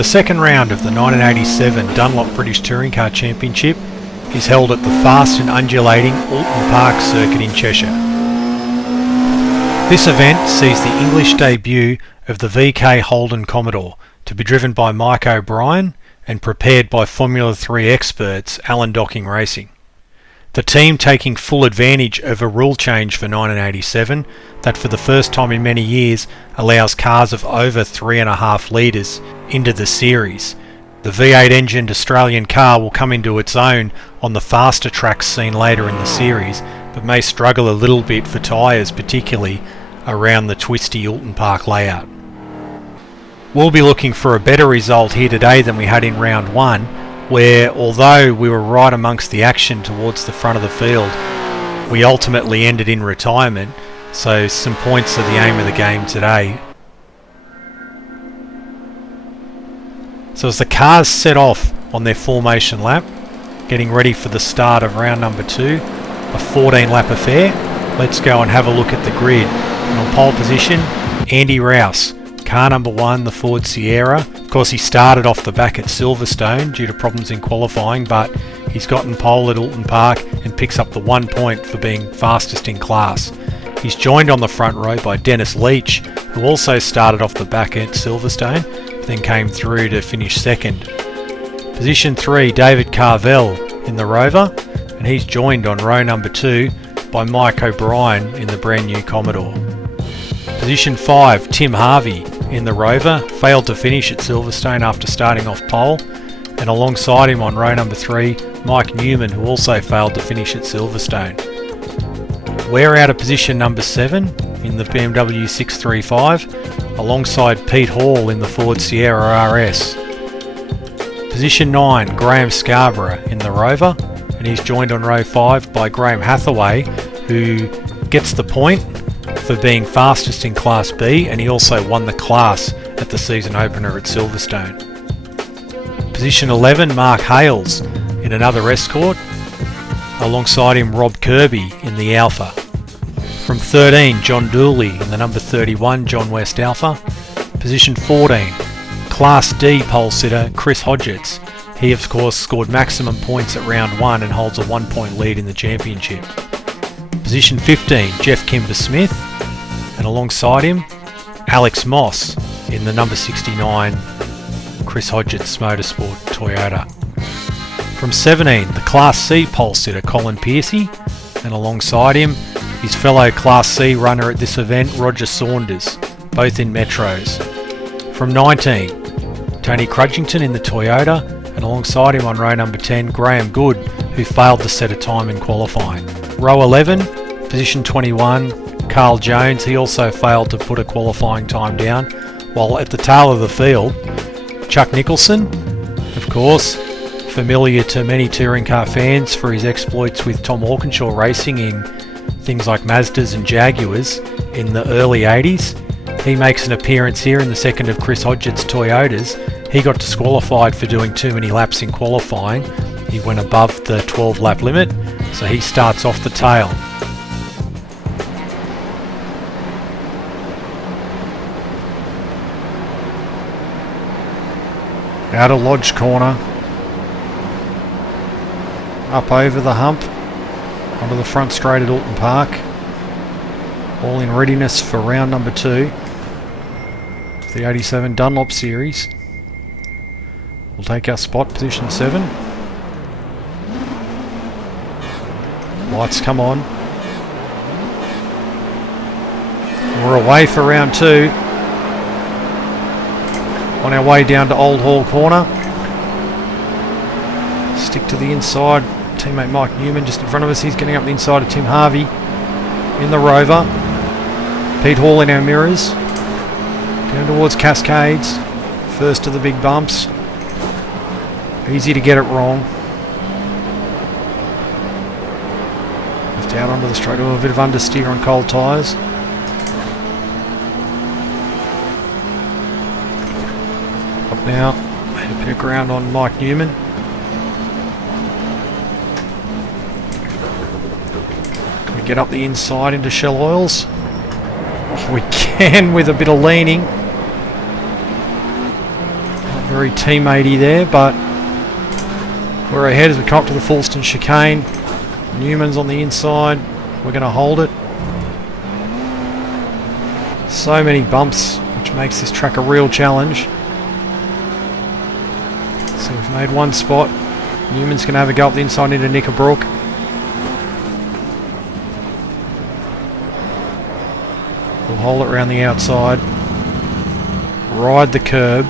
The second round of the 1987 Dunlop British Touring Car Championship is held at the fast and undulating Oulton Park circuit in Cheshire. This event sees the English debut of the VK Holden Commodore, to be driven by Mike O'Brien and prepared by Formula 3 experts Alan Docking Racing. The team taking full advantage of a rule change for 1987 that for the first time in many years allows cars of over 3.5 litres into the series. The V8 engined Australian car will come into its own on the faster tracks seen later in the series, but may struggle a little bit for tyres, particularly around the twisty Oulton Park layout. We'll be looking for a better result here today than we had in round 1, where although we were right amongst the action towards the front of the field, we ultimately ended in retirement, so some points are the aim of the game today. So as the cars set off on their formation lap, getting ready for the start of round number 2, a 14 lap affair, let's go and have a look at the grid. And on pole position, Andy Rouse, car number 1, the Ford Sierra. Of course, he started off the back at Silverstone due to problems in qualifying, but he's gotten pole at Oulton Park and picks up the 1 point for being fastest in class. He's joined on the front row by Dennis Leach, who also started off the back at Silverstone, then came through to finish second. Position 3, David Carvell in the Rover, and he's joined on row number 2 by Mike O'Brien in the brand new Commodore. Position 5, Tim Harvey in the Rover, failed to finish at Silverstone after starting off pole, and alongside him on row number 3, Mike Newman, who also failed to finish at Silverstone. We're out of position number 7 in the BMW 635, alongside Pete Hall in the Ford Sierra RS. Position 9, Graham Scarborough in the Rover, and he's joined on row 5 by Graham Hathaway, who gets the point for being fastest in Class B, and he also won the class at the season opener at Silverstone. Position 11, Mark Hales in another Escort, alongside him Rob Kirby in the Alpha. From 13, John Dooley in the number 31 John West Alpha. Position 14, Class D pole sitter Chris Hodgetts. He of course scored maximum points at round 1 and holds a 1 point lead in the championship. Position 15, Jeff Kimber-Smith, and alongside him, Alex Moss in the number 69 Chris Hodgetts Motorsport Toyota. From 17, the Class C pole sitter Colin Piercy, and alongside him, his fellow Class C runner at this event, Roger Saunders, both in Metros. From 19, Tony Crudgington in the Toyota, and alongside him on row number 10, Graham Good, who failed to set a time in qualifying. Row 11, position 21, Carl Jones, he also failed to put a qualifying time down, while at the tail of the field, Chuck Nicholson, of course, familiar to many touring car fans for his exploits with Tom Hawkinshaw Racing in things like Mazdas and Jaguars in the early 80s. He makes an appearance here in the second of Chris Hodgetts' Toyotas. He got disqualified for doing too many laps in qualifying. He went above the 12 lap limit, so he starts off the tail. Out of Lodge Corner, up over the hump, onto the front straight at Oulton Park, all in readiness for round number 2 of the 87 Dunlop Series. We'll take our spot, position 7. Lights come on. We're away for round 2. On our way down to Old Hall Corner. Stick to the inside. Teammate Mike Newman just in front of us. He's getting up the inside of Tim Harvey in the Rover. Pete Hall in our mirrors. Down towards Cascades. First of the big bumps. Easy to get it wrong. Left out onto the straight. A bit of understeer on cold tyres. Up now. Made a bit of ground on Mike Newman. Can we get up the inside into Shell Oils? We can with a bit of leaning. Very teammatey there, but we're ahead as we come up to the Fulston chicane. Newman's on the inside. We're going to hold it. So many bumps, which makes this track a real challenge. So we've made one spot. Newman's going to have a go up the inside into Knickerbrook. We'll hold it around the outside. Ride the curb.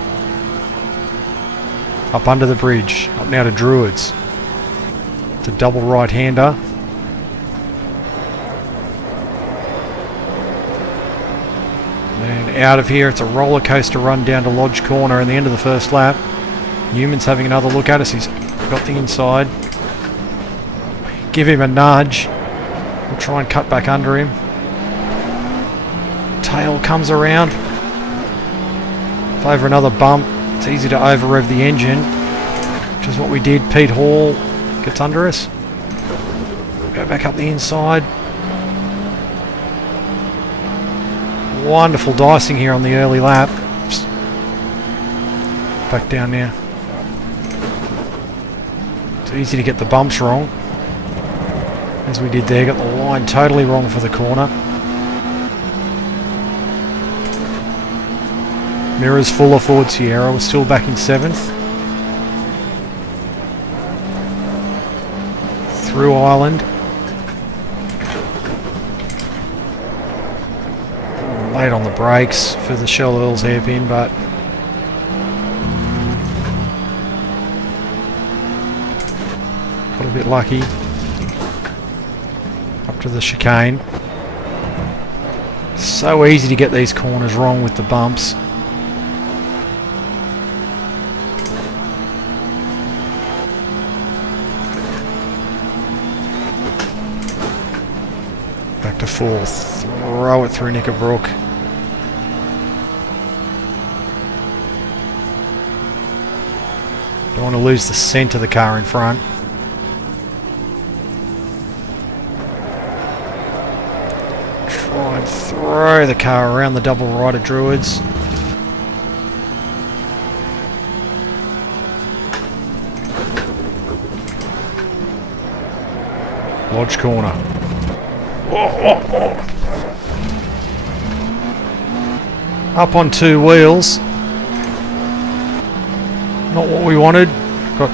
Up under the bridge. Up now to Druids. It's a double right-hander. And out of here, it's a roller coaster run down to Lodge Corner in the end of the first lap. Newman's having another look at us. He's got the inside. Give him a nudge. We'll try and cut back under him. Tail comes around. Over another bump. It's easy to over-rev the engine, which is what we did. Pete Hall gets under us. Go back up the inside. Wonderful dicing here on the early lap. Back down now. It's easy to get the bumps wrong, as we did there. Got the line totally wrong for the corner. Mirrors full of Ford Sierra. We're still back in 7th. Through Island. Late on the brakes for the Shell Earls hairpin, but got a bit lucky. Up to the chicane. So easy to get these corners wrong with the bumps. Back to 4th. Throw it through Knickerbrook. Don't want to lose the scent of the car in front. Try and throw the car around the double right at Druids. Lodge Corner. Up on 2 wheels. Not what we wanted. Got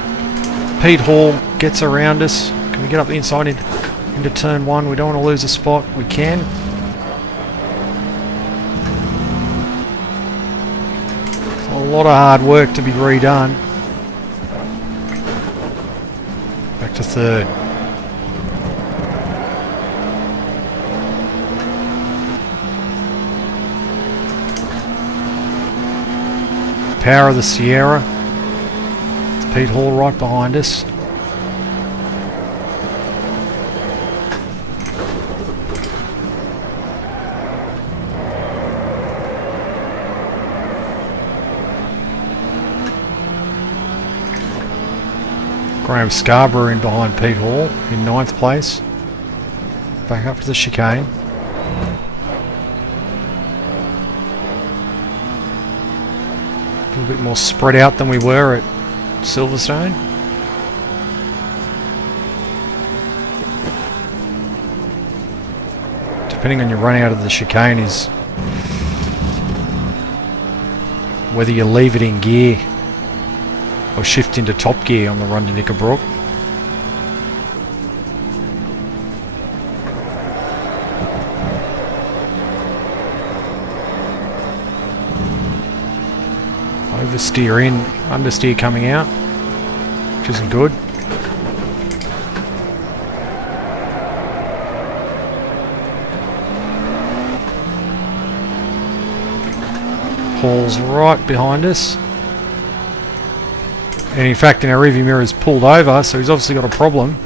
Pete Hall gets around us. Can we get up the inside into turn 1? We don't want to lose a spot. We can. It's a lot of hard work to be redone. Back to 3rd. Power of the Sierra. It's Pete Hall right behind us. Graham Scarborough in behind Pete Hall in 9th place. Back up to the chicane. A little bit more spread out than we were at Silverstone. Depending on your run out of the chicane is whether you leave it in gear or shift into top gear on the run to Knickerbrook. Oversteer in, understeer coming out, which isn't good. Hall's right behind us. And in fact, in our rearview mirror is pulled over, so he's obviously got a problem.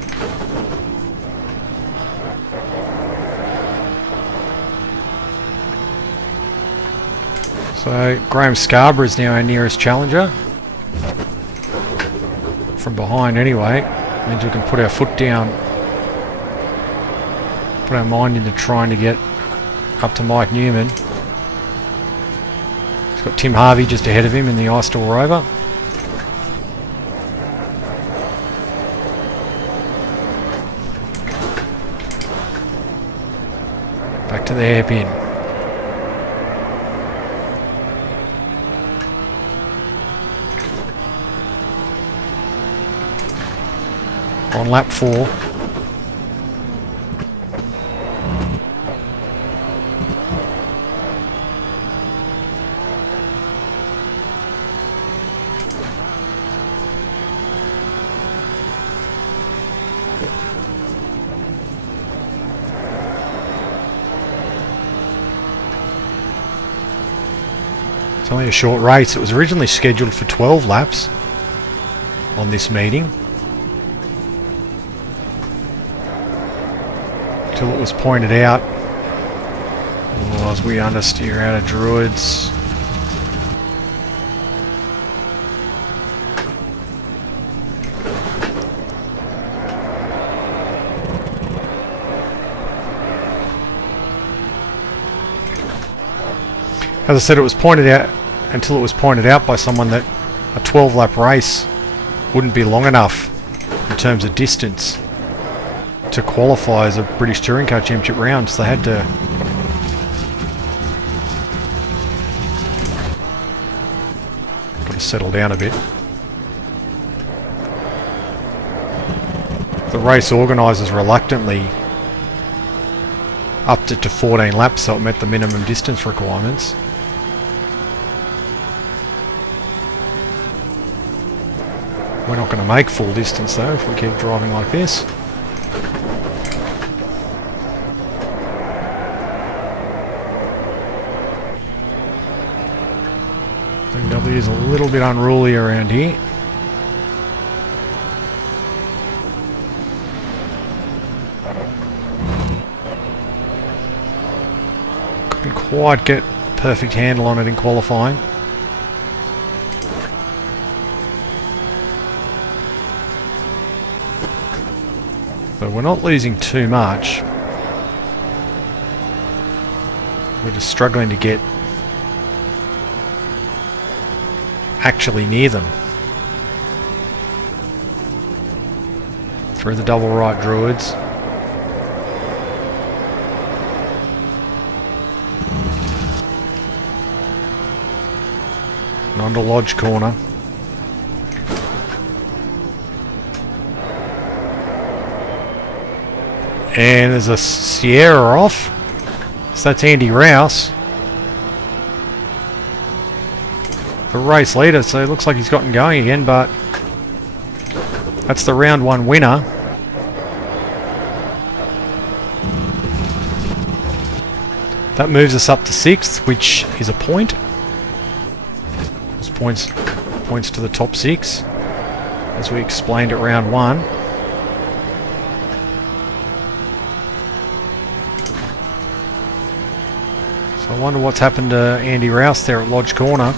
So Graham Scarborough is now our nearest challenger. From behind anyway. Means we can put our foot down. Put our mind into trying to get up to Mike Newman. He's got Tim Harvey just ahead of him in the iStore Rover. the hairpin. On lap 4. It's only a short race. It was originally scheduled for 12 laps on this meeting, until it was pointed out, as we understeer out of Druids. As I said, it was pointed out until it was pointed out by someone that a 12 lap race wouldn't be long enough in terms of distance to qualify as a British Touring Car Championship round, so they had to settle down a bit. The race organisers reluctantly upped it to 14 laps so it met the minimum distance requirements. We're not going to make full distance though if we keep driving like this. BMW is a little bit unruly around here. Couldn't quite get a perfect handle on it in qualifying. But we're not losing too much. We're just struggling to get actually near them. Through the double right Druids. And onto Lodge corner. And there's a Sierra off. So that's Andy Rouse, the race leader, so it looks like he's gotten going again, but that's the round 1 winner. That moves us up to 6th, which is a point. Those points to the top 6, as we explained at round 1. So I wonder what's happened to Andy Rouse there at Lodge corner.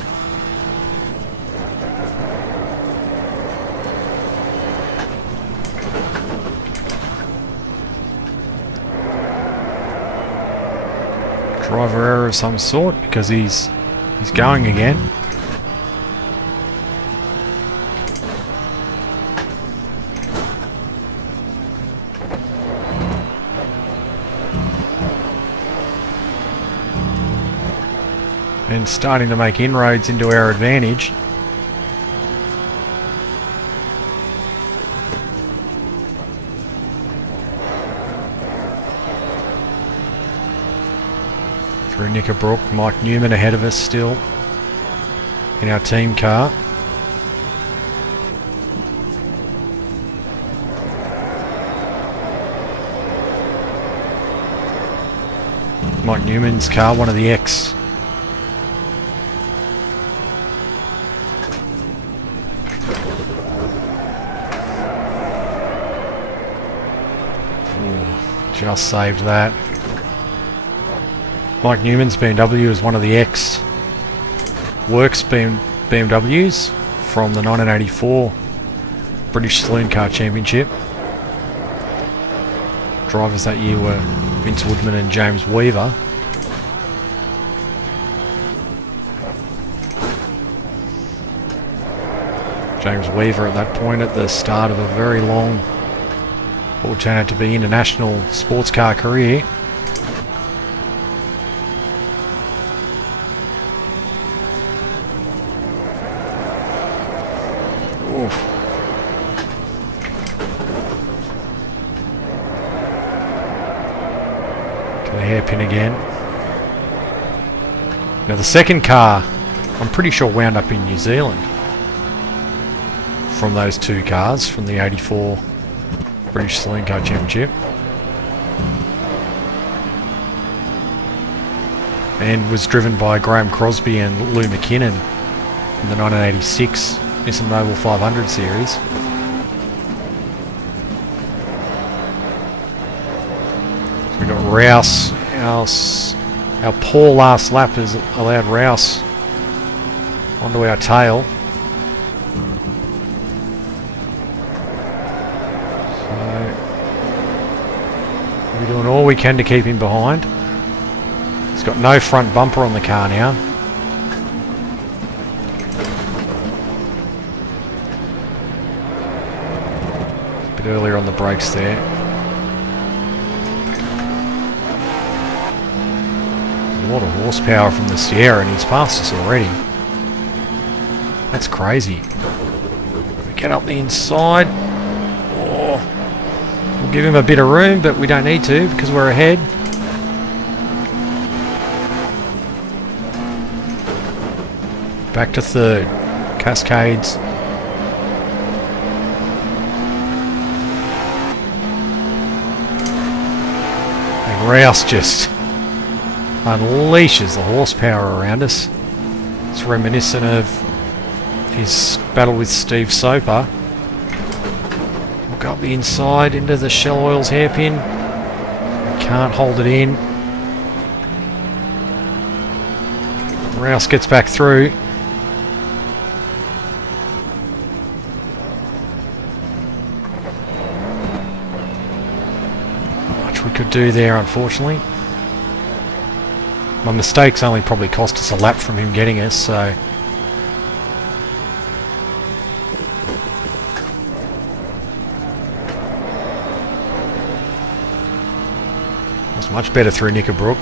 Driver error of some sort, because he's going again. And starting to make inroads into our advantage. Through Knickerbrook, Mike Newman ahead of us still in our team car. Mike Newman's car, one of the X. Just saved that. Mike Newman's BMW is one of the X Works BMWs from the 1984 British Saloon Car Championship. Drivers that year were Vince Woodman and James Weaver. James Weaver at that point at the start of a very long, what would turn out to be international sports car career. Oof. To the hairpin again. Now the second car, I'm pretty sure wound up in New Zealand. From those two cars, from the 84 British Saloon Car Championship. And was driven by Graham Crosby and Lou McKinnon in the 1986 Nissan Noble 500 series. So we've got Rouse. Our poor last lap has allowed Rouse onto our tail. So we're doing all we can to keep him behind. He's got no front bumper on the car now. A bit earlier on the brakes there. A lot of horsepower from the Sierra and he's passed us already. That's crazy. We get up the inside. Oh, we'll give him a bit of room, but we don't need to because we're ahead. Back to third. Cascades. And Rouse just unleashes the horsepower around us. It's reminiscent of his battle with Steve Soper. We'll go up the inside into the Shell Oils hairpin. We can't hold it in. Rouse gets back through. We could do there, unfortunately. My mistakes only probably cost us a lap from him getting us, so it was much better through Knickerbrook.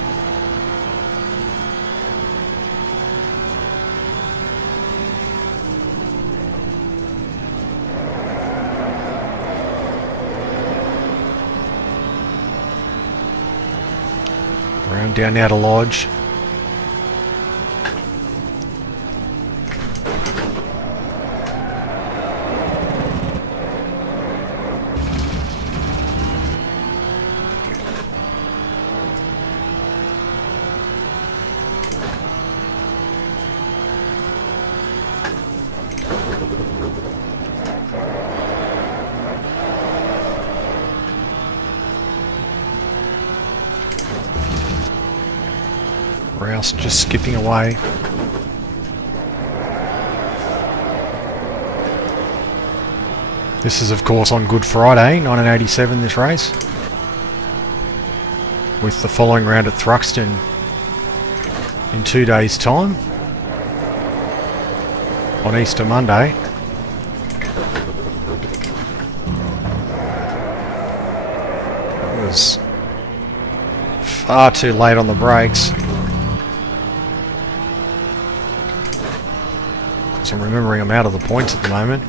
Down now to Lodge. Rouse just skipping away. This is of course on Good Friday, 1987, this race. With the following round at Thruxton in 2 days' time. On Easter Monday. It was far too late on the brakes. So I'm remembering I'm out of the points at the moment.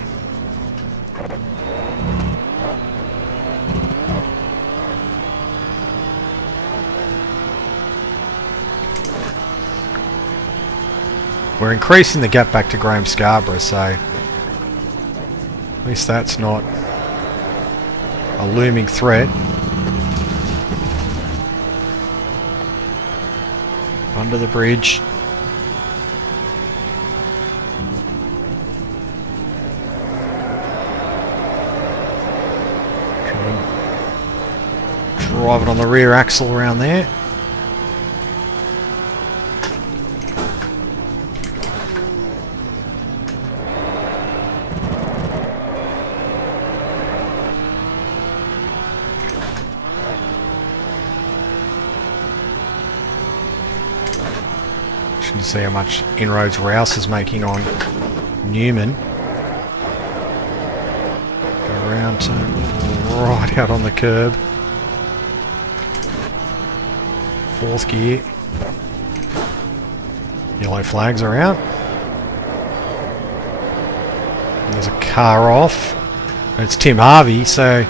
We're increasing the gap back to Graham Scarborough, so at least that's not a looming threat. Under the bridge. Drive it on the rear axle around there. Shouldn't see how much inroads Rouse is making on Newman. Go around, turn right out on the curb. Fourth gear. Yellow flags are out. There's a car off. And it's Tim Harvey, so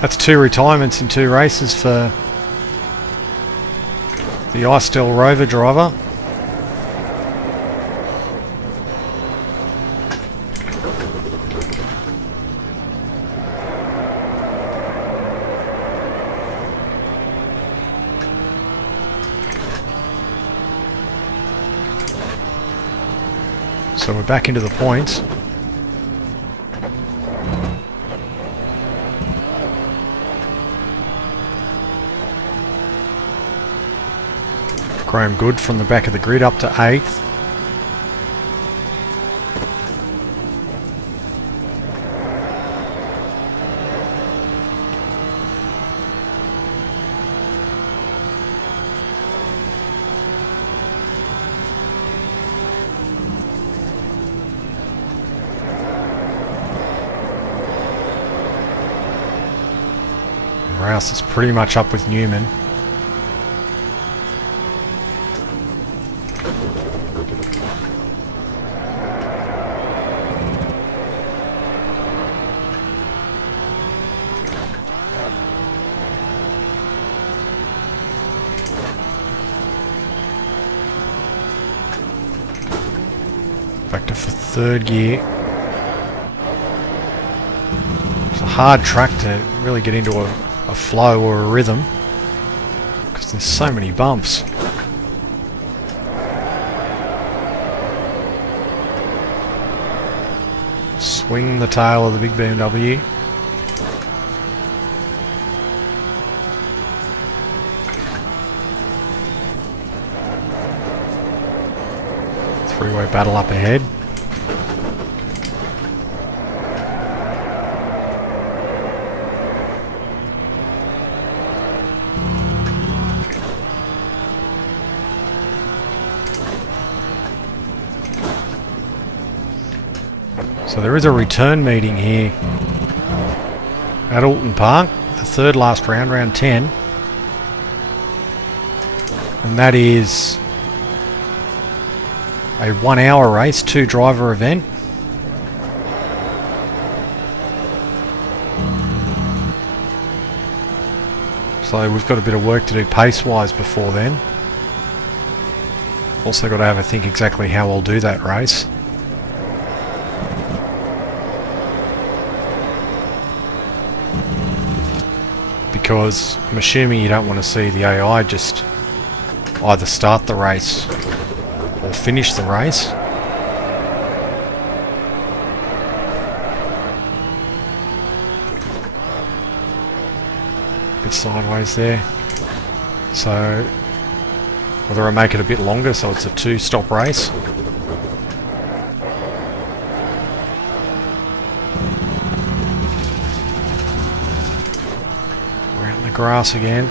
that's 2 retirements in 2 races for the Icedale Rover driver. So we're back into the points. Graham Good from the back of the grid up to 8th. Rouse is pretty much up with Newman. Rfactor for 3rd gear. It's a hard track to really get into a flow or a rhythm because there's so many bumps. Swing the tail of the big BMW. Three-way battle up ahead. So there is a return meeting here at Oulton Park, the 3rd last round, round 10. And that is a 1-hour race, 2-driver event. So we've got a bit of work to do pace-wise before then. Also got to have a think exactly how I'll do that race. Because I'm assuming you don't want to see the AI just either start the race or finish the race. Bit sideways there. So whether I make it a bit longer so it's a 2-stop race. Around the grass again.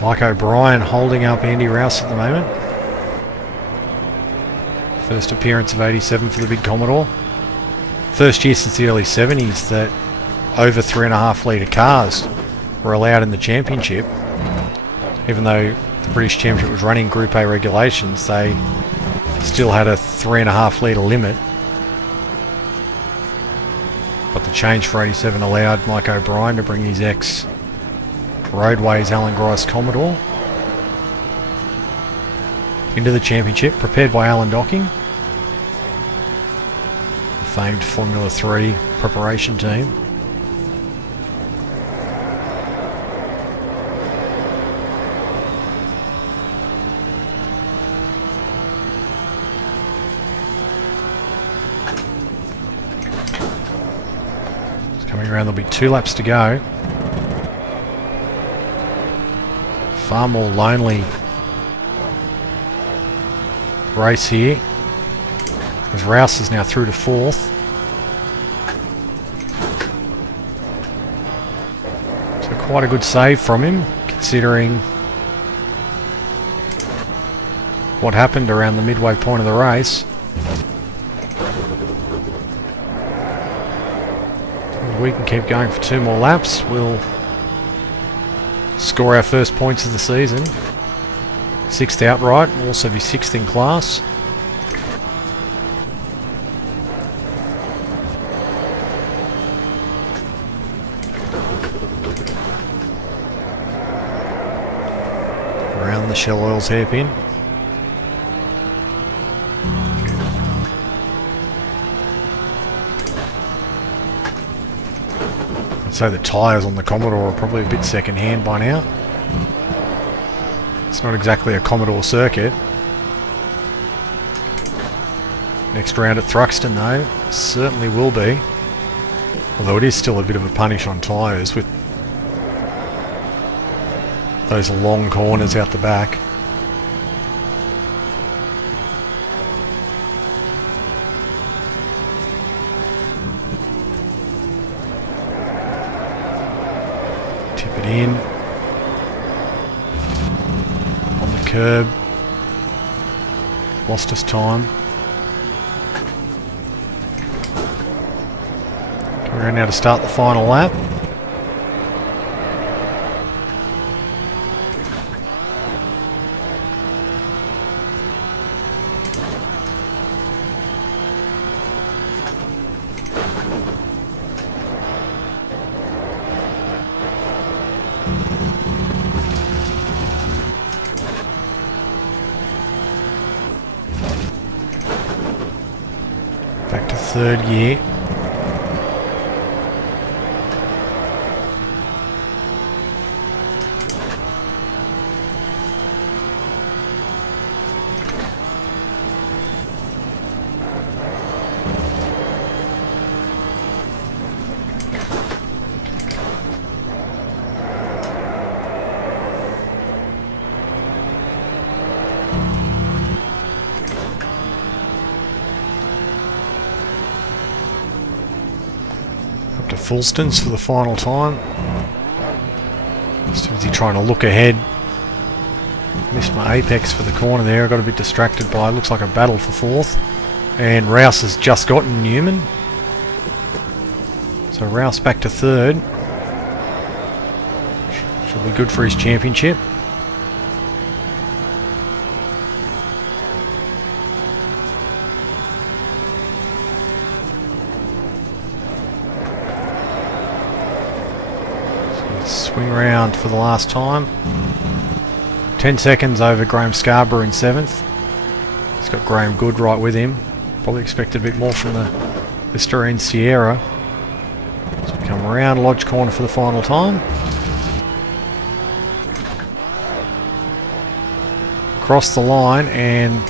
Mike O'Brien holding up Andy Rouse at the moment. First appearance of 87 for the big Commodore. First year since the early 70s that over 3.5 litre cars were allowed in the championship. Even though the British Championship was running Group A regulations, they still had a 3.5 litre limit. But the change for 87 allowed Mike O'Brien to bring his Roadways Alan Grice Commodore into the championship, prepared by Alan Docking, the famed Formula 3 preparation team. It's coming around, there'll be 2 laps to go. Far more lonely race here, as Rouse is now through to 4th. So quite a good save from him, considering what happened around the midway point of the race. If we can keep going for 2 more laps, we'll score our first points of the season. 6th outright, we'll also be 6th in class. Around the Shell Oils hairpin. I'd say the tyres on the Commodore are probably a bit second hand by now. It's not exactly a Commodore circuit. Next round at Thruxton though, certainly will be. Although it is still a bit of a punish on tyres with those long corners out the back. Tip it in. On the curb. Lost us time. We're now to start the final lap. Back to 3rd gear. Up to Fulstons for the final time. Just busy trying to look ahead. Missed my apex for the corner there. I got a bit distracted by it. Looks like a battle for 4th. And Rouse has just gotten Newman. So Rouse back to 3rd. Should be good for his championship. Swing round for the last time. 10 seconds over Graham Scarborough in 7th. He's got Graham Good right with him. Probably expected a bit more from the Listerine Sierra. So we come around Lodge Corner for the final time. Across the line, and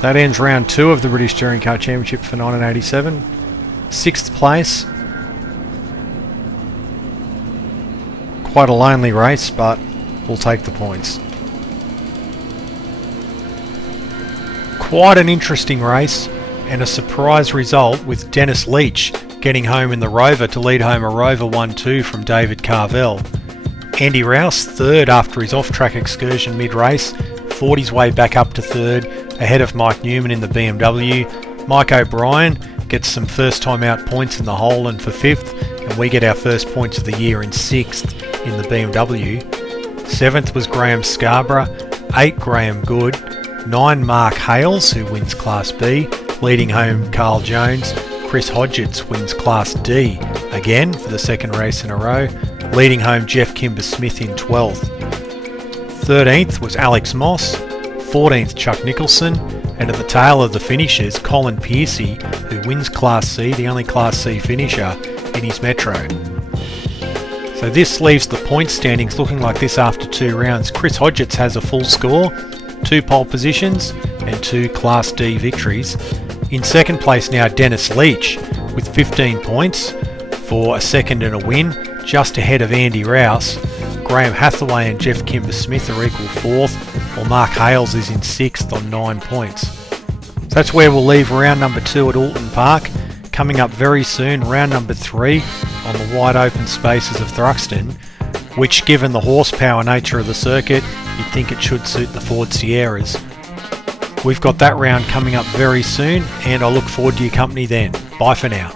that ends round 2 of the British Touring Car Championship for 1987. 6th place. Quite a lonely race, but we'll take the points. Quite an interesting race and a surprise result with Dennis Leach getting home in the Rover to lead home a Rover 1-2 from David Carvell. Andy Rouse 3rd after his off-track excursion mid-race, fought his way back up to 3rd ahead of Mike Newman in the BMW. Mike O'Brien gets some first time out points in the Holden for 5th, and we get our first points of the year in 6th in the BMW. 7th was Graham Scarborough, 8 Graham Good, 9 Mark Hales, who wins Class B, leading home Carl Jones. Chris Hodgetts wins Class D again for the 2nd race in a row, leading home Jeff Kimber-Smith in 12th. 13th was Alex Moss, 14th Chuck Nicholson, and at the tail of the finishers Colin Piercy, who wins Class C, the only Class C finisher in his Metro. So this leaves the point standings looking like this after 2 rounds. Chris Hodgetts has a full score, 2 pole positions and 2 Class D victories. In 2nd place now Dennis Leach with 15 points for a 2nd and a win, just ahead of Andy Rouse. Graham Hathaway and Jeff Kimber-Smith are equal 4th, while Mark Hales is in 6th on 9 points. So that's where we'll leave round number 2 at Oulton Park. Coming up very soon, round number 3 on the wide open spaces of Thruxton, which, given the horsepower nature of the circuit, you'd think it should suit the Ford Sierras. We've got that round coming up very soon, and I look forward to your company then. Bye for now.